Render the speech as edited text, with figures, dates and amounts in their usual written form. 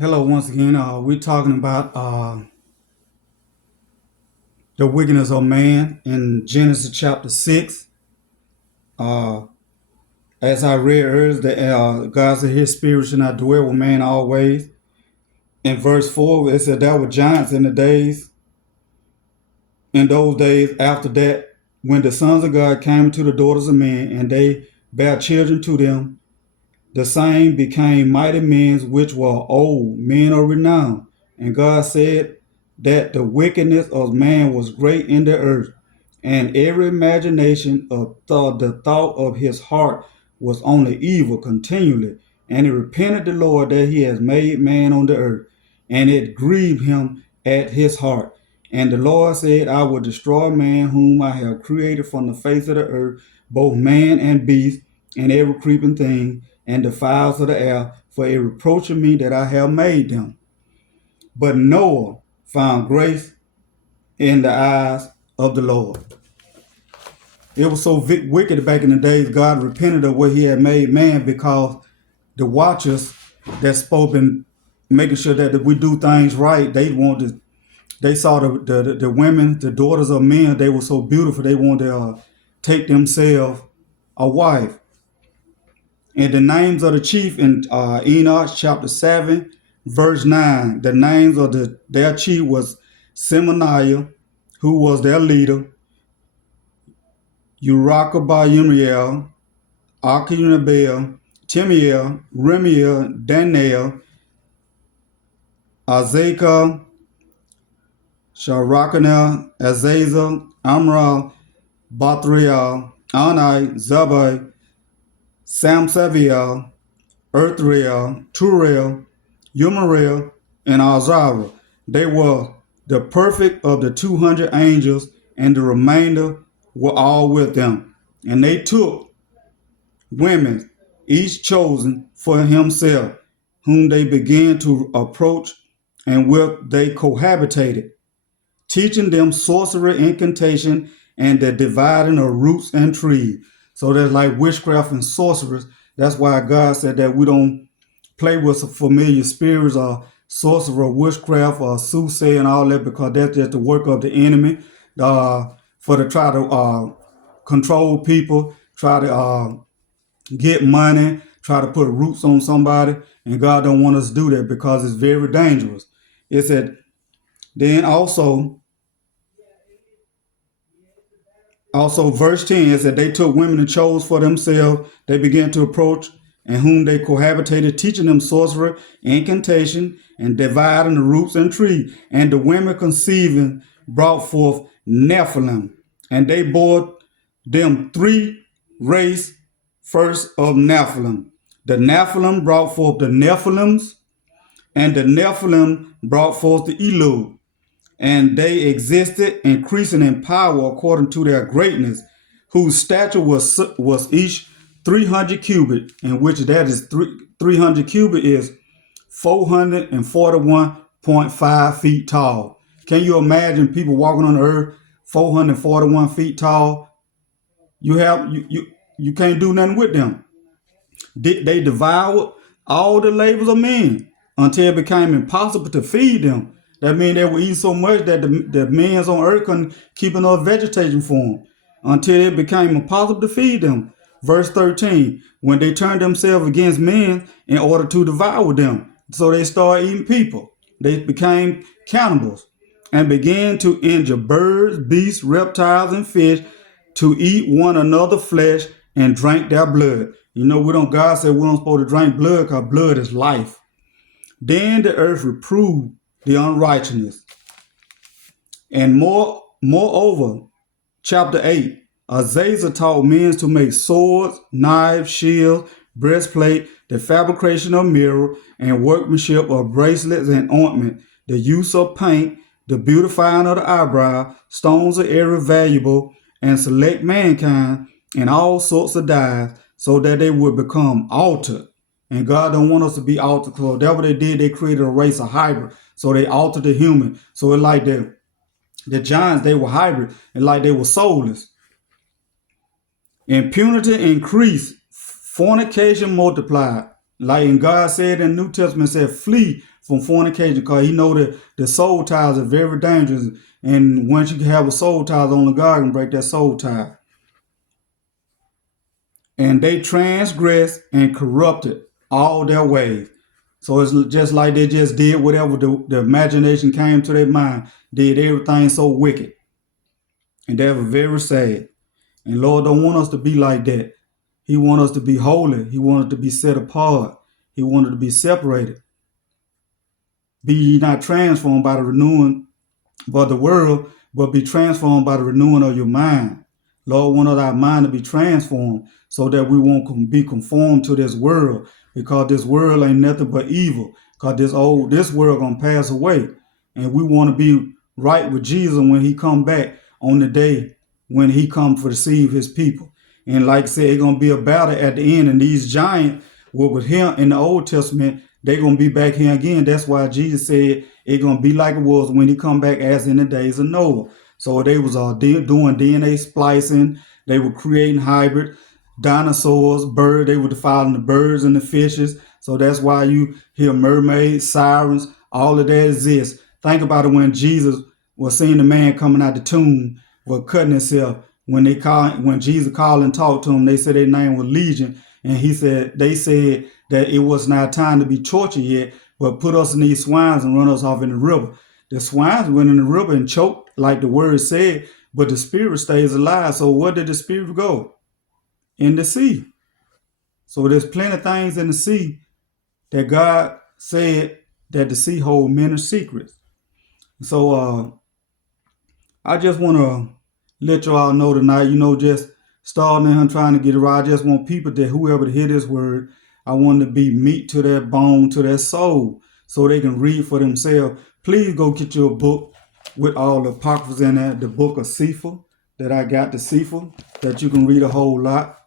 Hello, once again. We're talking about the wickedness of man in Genesis chapter 6. Uh, as I read earlier, God said his spirit should not dwell with man always. In verse 4, it said there were giants in those days after that, when the sons of God came to the daughters of men, and they bare children to them. The same became mighty men which were old, men of renown. And God said that the wickedness of man was great in the earth, and every imagination of the thought of his heart was only evil continually. And he repented the Lord that he has made man on the earth, and it grieved him at his heart. And the Lord said, I will destroy man whom I have created from the face of the earth, both man and beast, and every creeping thing, and the fowls of the air, for it reproacheth me that I have made them. But Noah found grace in the eyes of the Lord. It was so wicked back in the days, God repented of what he had made man because the watchers that spoke and making sure that we do things right, they saw the women, the daughters of men, they were so beautiful, they wanted to take themselves a wife. And the names of the chief in Enoch chapter 7, verse 9, the names of their chief was Semaniah, who was their leader, Uriel, Achunabel, Timiel, Remiel, Daniel, Azekah, Sharakanah, Azazel, Amral, Bathriel, Anai, Zabai, Samsaviel, Earthriel, Turiel, Umariel, and Azara. They were the perfect of the 200 angels, and the remainder were all with them. And they took women, each chosen for himself, whom they began to approach, and with they cohabitated, teaching them sorcery, incantation, and the dividing of roots and trees. So there's like witchcraft and sorcerers. That's why God said that we don't play with familiar spirits or sorcerer, or witchcraft, or soothsayer, and all that, because that's just the work of the enemy for to try to control people, try to get money, try to put roots on somebody. And God don't want us to do that because it's very dangerous. It said, then also, verse 10 is that they took women and chose for themselves. They began to approach, and whom they cohabitated, teaching them sorcery, incantation, and dividing the roots and trees. And the women conceiving brought forth Nephilim, and they bore them three race first of Nephilim. The Nephilim brought forth the Nephilims, and the Nephilim brought forth the Elul, and they existed, increasing in power according to their greatness, whose stature was each 300 cubit, in which that is 300 cubit is 441.5 feet tall. Can you imagine people walking on the earth 441 feet tall? You can't do nothing with them. They devoured all the labors of men until it became impossible to feed them. That means they were eating so much that the men on earth couldn't keep enough vegetation for them until it became impossible to feed them. Verse 13, when they turned themselves against men in order to devour them. So they started eating people. They became cannibals and began to injure birds, beasts, reptiles, and fish, to eat one another's flesh and drink their blood. You know, God said we don't supposed to drink blood because blood is life. Then the earth reproved the unrighteousness. And moreover, chapter 8, Azazel taught men to make swords, knives, shields, breastplate, the fabrication of mirror, and workmanship of bracelets and ointment, the use of paint, the beautifying of the eyebrow, stones of every valuable, and select mankind in all sorts of dyes, so that they would become altered. And God don't want us to be altered. So that's what they did. They created a race of hybrid. So they altered the human. So it like the giants, they were hybrid, and like they were soulless. Impunity increased, fornication multiplied. Like in God said in the New Testament, said, flee from fornication, because he know that the soul ties are very dangerous. And once you have a soul tie, only God can break that soul tie. And they transgressed and corrupted all their ways. So it's just like they just did whatever the imagination came to their mind, did everything so wicked. And they were very sad. And Lord don't want us to be like that. He wants us to be holy. He wants us to be set apart. He wanted to be separated. Be ye not transformed by the renewing of the world, but be transformed by the renewing of your mind. Lord wanted our mind to be transformed so that we won't be conformed to this world, because this world ain't nothing but evil. Because this world gonna pass away, and we want to be right with Jesus when he come back on the day when he come to receive his people. And like I said, it's gonna be a battle at the end, and these giants were with him in the Old Testament. They're gonna be back here again. That's why Jesus said it's gonna be like it was when he come back, as in the days of Noah. So they was doing DNA splicing. They were creating hybrid dinosaurs, birds. They were defiling the birds and the fishes. So that's why you hear mermaids, sirens, all of that exists. Think about it, when Jesus was seeing the man coming out the tomb, was cutting himself. When Jesus called and talked to him, they said their name was Legion. And they said that it was not time to be tortured yet, but put us in these swines and run us off in the river. The swines went in the river and choked, like the word said, but the spirit stays alive. So where did the spirit go? In the sea. So there's plenty of things in the sea that God said that the sea hold many secrets. So I just want to let you all know tonight, just starting and trying to get it right. I just want people, that whoever to hear this word, I want to be meat to their bone, to their soul, so they can read for themselves. Please go get you a book with all the apocryphals in there, the book of Cephal, that I got, the Cephal, that you can read a whole lot.